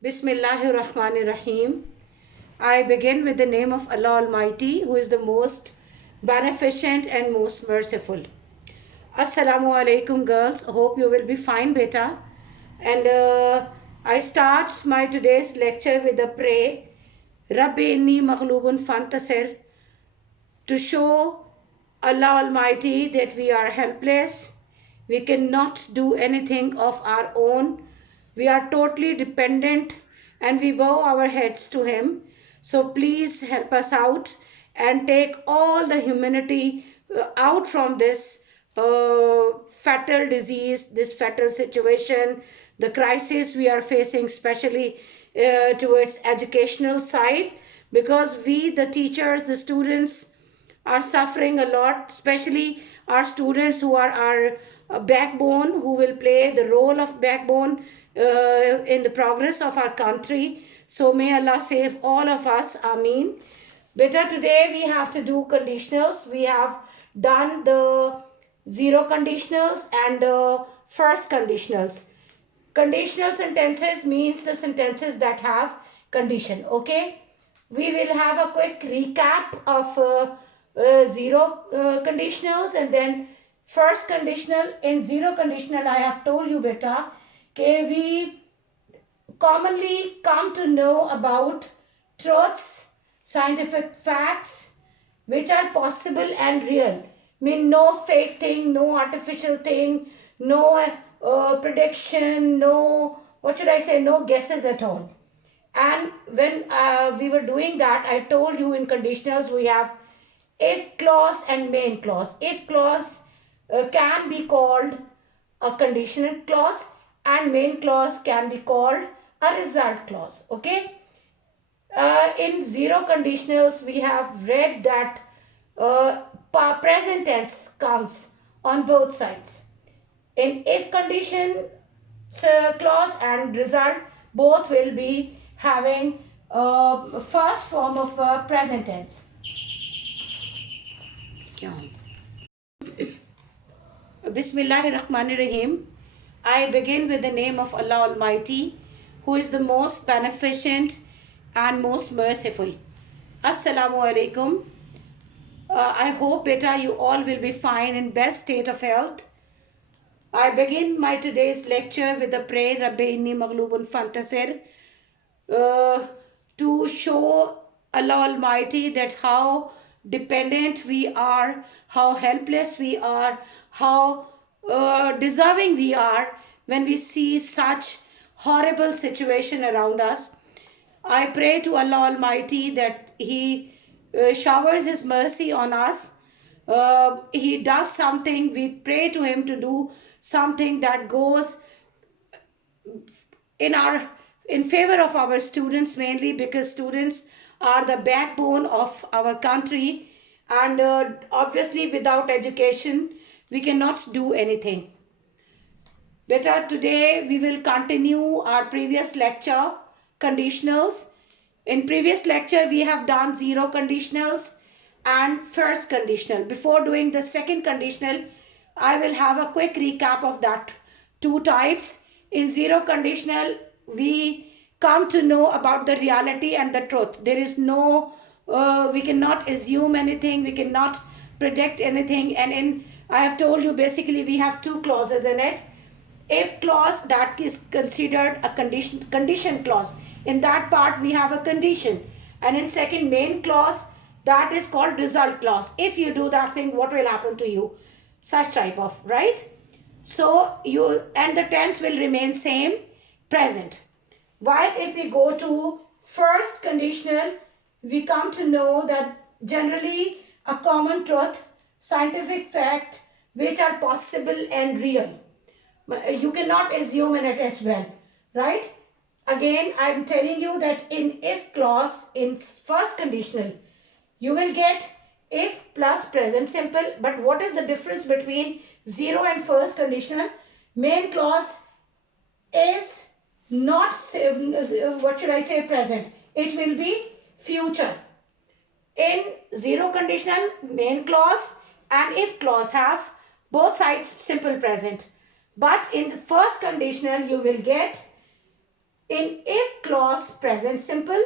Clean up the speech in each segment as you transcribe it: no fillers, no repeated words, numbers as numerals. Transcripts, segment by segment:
Bismillahir Rahmanir Rahim. I begin with the name of Allah Almighty, who is the most beneficent and most merciful. Assalamu alaikum, girls. Hope you will be fine, beta. And I start my today's lecture with a prayer. Rabbi inni maghlubun fantasir, to show Allah Almighty that we are helpless. We cannot do anything of our own. We are totally dependent and we bow our heads to Him. So please help us out and take all the humanity out from this fatal disease, this fatal situation, the crisis we are facing, especially towards educational side, because we, the teachers, the students, are suffering a lot, especially our students who are our backbone, who will play the role of backbone in the progress of our country. So may Allah save all of us. Ameen. Beta, today we have to do conditionals. We have done the zero conditionals and first conditionals. Conditional sentences means the sentences that have condition. Okay. We will have a quick recap of zero conditionals and then first conditional. In zero conditional, I have told you, beta, okay, we commonly come to know about truths, scientific facts, which are possible and real. Mean no fake thing, no artificial thing, no prediction, no, what should I say, no guesses at all. And when we were doing that, I told you in conditionals we have if clause and main clause. If clause can be called a conditional clause and main clause can be called a result clause. Okay. In zero conditionals, we have read that present tense counts on both sides. In if condition clause and result, both will be having first form of present tense. Bismillahirrahmanirrahim. I begin with the name of Allah Almighty, who is the most beneficent and most merciful. Assalamu alaikum. I hope, beta, you all will be fine in best state of health. I begin my today's lecture with the prayer, Rabbi inni maghlubun fantasir, to show Allah Almighty that how dependent we are, how helpless we are, how deserving we are when we see such horrible situation around us. I pray to Allah Almighty that He showers His mercy on us. He does something. We pray to Him to do something that goes in favor of our students, mainly because students are the backbone of our country, and obviously without education we cannot do anything. Beta, today we will continue our previous lecture, conditionals. In previous lecture we have done zero conditionals and first conditional. Before doing the second conditional, I will have a quick recap of that two types. In zero conditional, we come to know about the reality and the truth. There is no, we cannot assume anything, we cannot predict anything. And I have told you basically we have two clauses in it. If clause, that is considered a condition clause. In that part we have a condition. And in second main clause, that is called result clause. If you do that thing, what will happen to you? Such type of, right? So you, and the tense will remain same, present. While if we go to first conditional, we come to know that generally a common truth, scientific fact, which are possible and real. You cannot assume in it as well, right? Again, I'm telling you that in if clause, in first conditional, you will get if plus present simple. But what is the difference between zero and first conditional? Main clause is not, what should I say, present. It will be future. In zero conditional, main clause and if clause have both sides simple present. But in the first conditional, you will get in if clause clause present simple,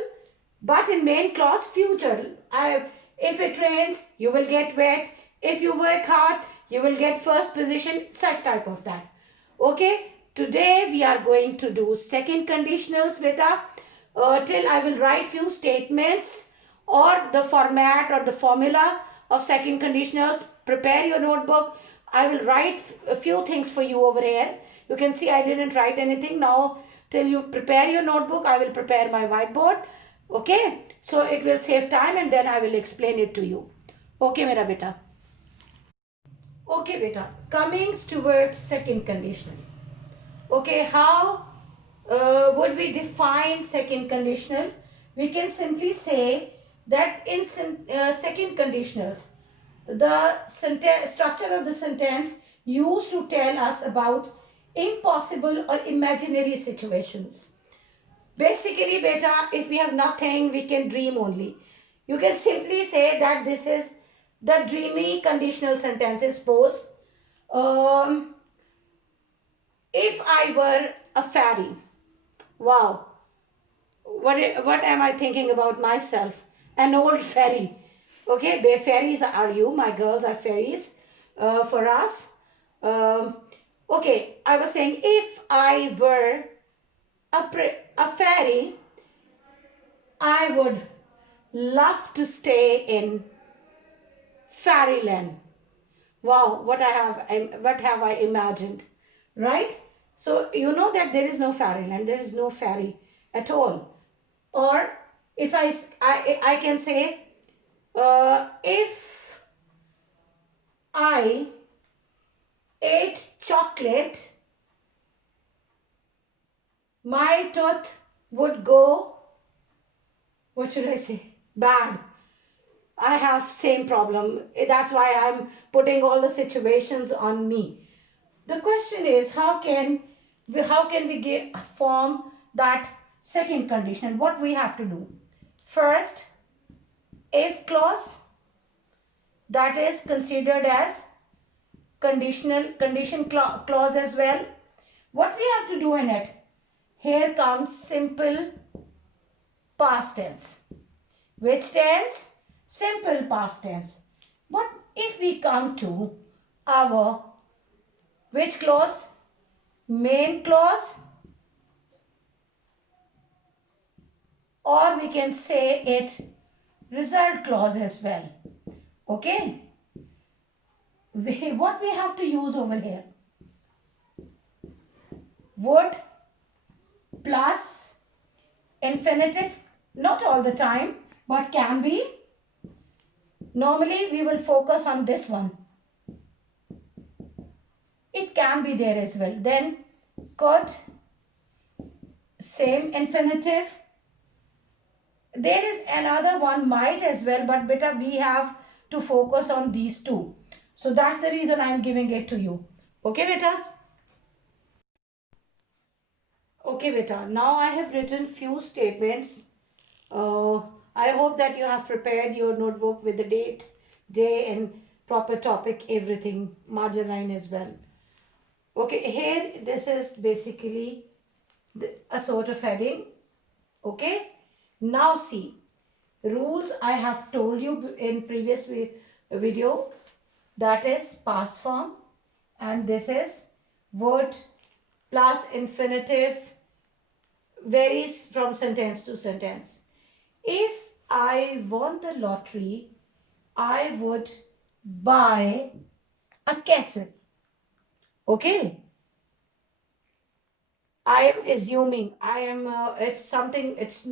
but in main clause future. If it rains, you will get wet. If you work hard, you will get first position, such type of that. Okay, today we are going to do second conditionals, beta. Till I will write few statements or the format or the formula of second conditionals. Prepare your notebook. I will write a few things for you over here. You can see I didn't write anything. Now till you prepare your notebook, I will prepare my whiteboard. Okay, so it will save time and then I will explain it to you. Okay, mera beta. Okay, beta. Coming towards second conditional. Okay, how would we define second conditional? We can simply say that in second conditionals, the structure of the sentence used to tell us about impossible or imaginary situations. Basically, beta, if we have nothing, we can dream only. You can simply say that this is the dreamy conditional sentences. Suppose, if I were a fairy, wow, what am I thinking about myself? An old fairy. Okay, fairies are you, my girls are fairies for us. Okay, I was saying if I were a fairy, I would love to stay in fairyland. Wow, what have I imagined, right? So you know that there is no fairyland, there is no fairy at all. Or if I can say, if I ate chocolate, my tooth would go, what should I say, bad. I have same problem. That's why I'm putting all the situations on me. The question is, how can we form that second condition? What we have to do? First, if clause, that is considered as condition clause as well. What we have to do in it? Here comes simple past tense. Which tense? Simple past tense. But if we come to our which clause? Main clause, or we can say it result clause as well. Okay? What we have to use over here? Would plus infinitive, not all the time, but can be. Normally we will focus on this one. It can be there as well. Then could, same infinitive. There is another one, might as well, but beta, we have to focus on these two. So that's the reason I am giving it to you. Okay, beta? Okay, beta. Now I have written few statements. I hope that you have prepared your notebook with the date, day and proper topic, everything, margin line as well. Okay, here this is basically a sort of heading. Okay, now see, rules I have told you in previous video, that is past form, and this is would plus infinitive, varies from sentence to sentence. If I won the lottery, I would buy a castle. Okay, I am assuming, it's something, it's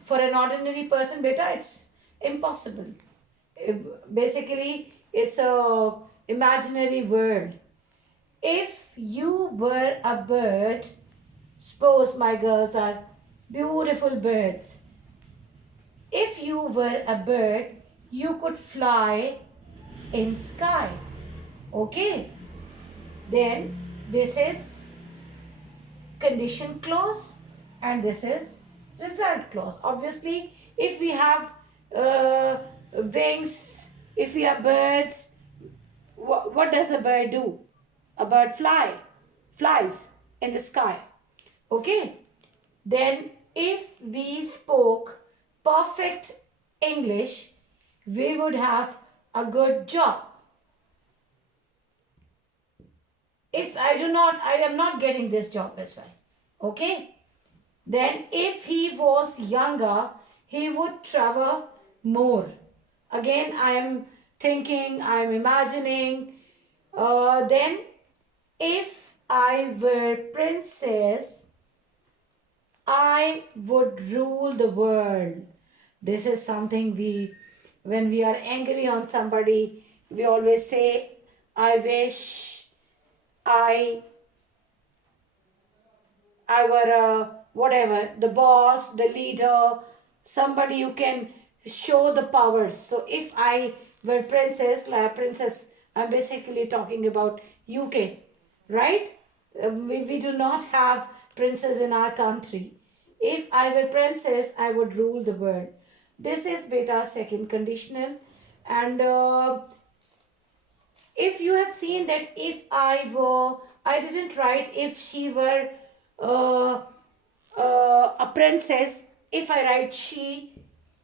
for an ordinary person, beta, it's impossible. Basically, it's a imaginary world. If you were a bird, suppose my girls are beautiful birds. If you were a bird, you could fly in sky. Okay, then this is condition clause and this is result clause. Obviously, if we have wings, if we are birds, what does a bird do? A bird flies in the sky. Okay, then if we spoke perfect English, we would have a good job. If I am not getting this job as well. Okay? Then if he was younger, he would travel more. Again, I am thinking, I am imagining. Then if I were princess, I would rule the world. This is something when we are angry on somebody, we always say, I wish I were whatever, the boss, the leader, somebody you can show the powers. So if I were princess, I'm basically talking about UK, right? We do not have princes in our country. If I were princess, I would rule the world. This is beta second conditional. And if you have seen that if I didn't write if she were a princess, if I write she,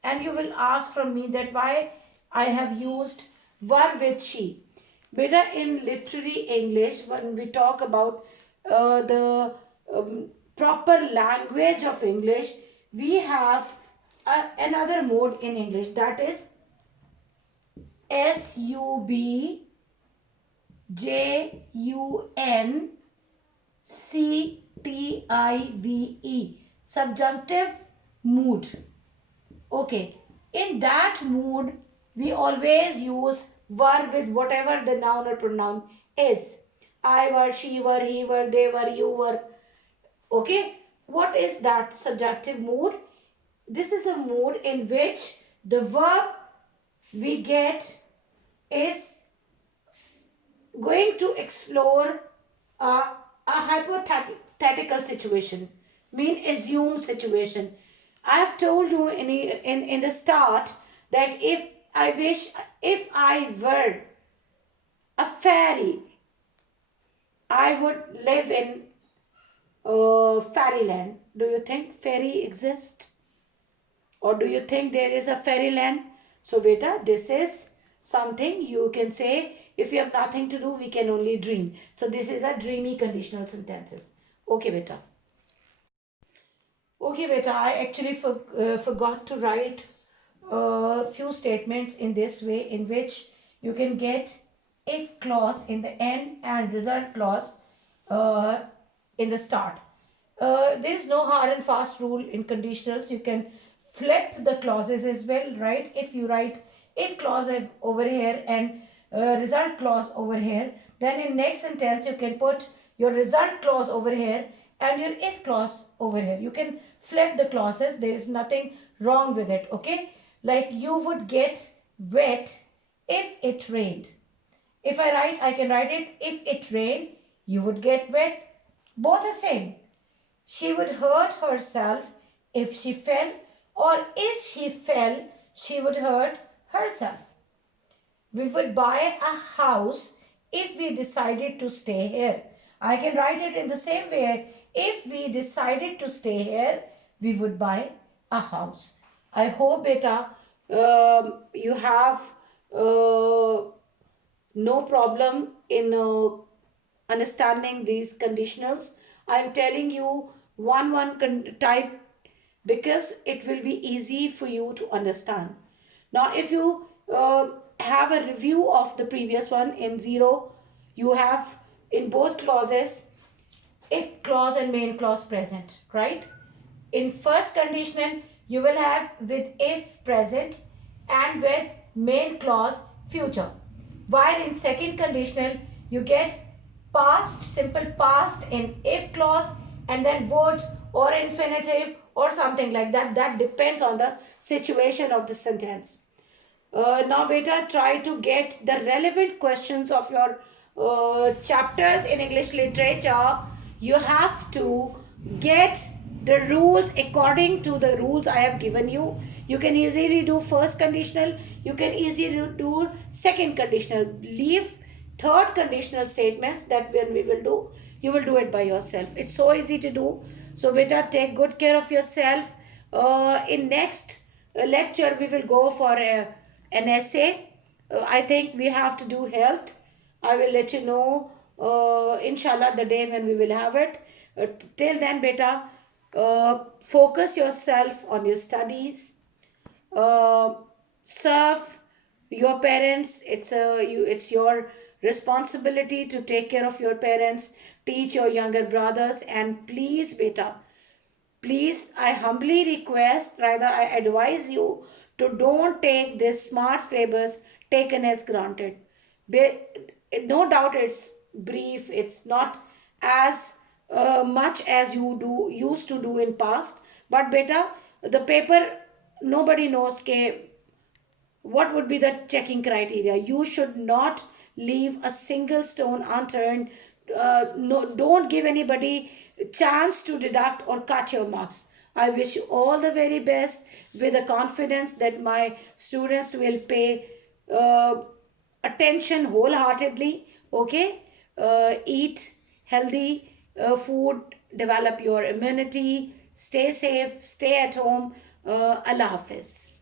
and you will ask from me that why I have used were with she. Beta, in literary English, when we talk about the proper language of English, we have another mode in English, that is subjunctive, subjunctive mood. Okay, in that mood, we always use were with whatever the noun or pronoun is. I were, she were, he were, they were, you were. Okay, what is that subjunctive mood? This is a mood in which the verb we get is going to explore a hypothetical situation, mean assumed situation. I have told you in the start that if I were a fairy, I would live in fairyland. Do you think fairy exists? Or do you think there is a fairyland? So beta, this is something you can say, if you have nothing to do, we can only dream. So this is a dreamy conditional sentences. Okay beta. Okay beta, I actually forgot to write a few statements in this way, in which you can get if clause in the end and result clause in the start. There is no hard and fast rule in conditionals. You can flip the clauses as well, right? If you write if clause over here and result clause over here, then in next sentence you can put your result clause over here and your if clause over here. You can flip the clauses. There is nothing wrong with it, okay? Like you would get wet if it rained. If I can write it if it rained, you would get wet. Both are same. She would hurt herself if she fell, or if she fell, she would hurt herself. We would buy a house if we decided to stay here. I can write it in the same way. If we decided to stay here, we would buy a house. I hope beta you have no problem in understanding these conditionals. I am telling you one type because it will be easy for you to understand. Now if you have a review of the previous one in 0, you have in both clauses if clause and main clause present, right? In first conditional you will have with if present and with main clause future, while in second conditional you get past, simple past in if clause and then would or infinitive or something like that. That depends on the situation of the sentence. Now beta, try to get the relevant questions of your chapters in English literature. You have to get the rules according to the rules I have given you. You can easily do first conditional. You can easily do second conditional. Leave third conditional statements, that when we will do, you will do it by yourself. It's so easy to do. So beta, take good care of yourself. In next lecture, we will go for an essay. I think we have to do health. I will let you know, inshallah, the day when we will have it. Till then, beta, focus yourself on your studies. uh, Serve your parents. It's your responsibility to take care of your parents. Teach your younger brothers, and please beta, please, I humbly request, rather I advise you to don't take this smart syllabus taken as granted. No doubt it's brief, it's not as much as you do used to do in past, but beta, the paper, nobody knows ke what would be the checking criteria. You should not leave a single stone unturned. No, don't give anybody chance to deduct or cut your marks. I wish you all the very best, with the confidence that my students will pay uh, attention wholeheartedly. Okay, eat healthy food, develop your immunity, stay safe, stay at home. Allah Hafiz.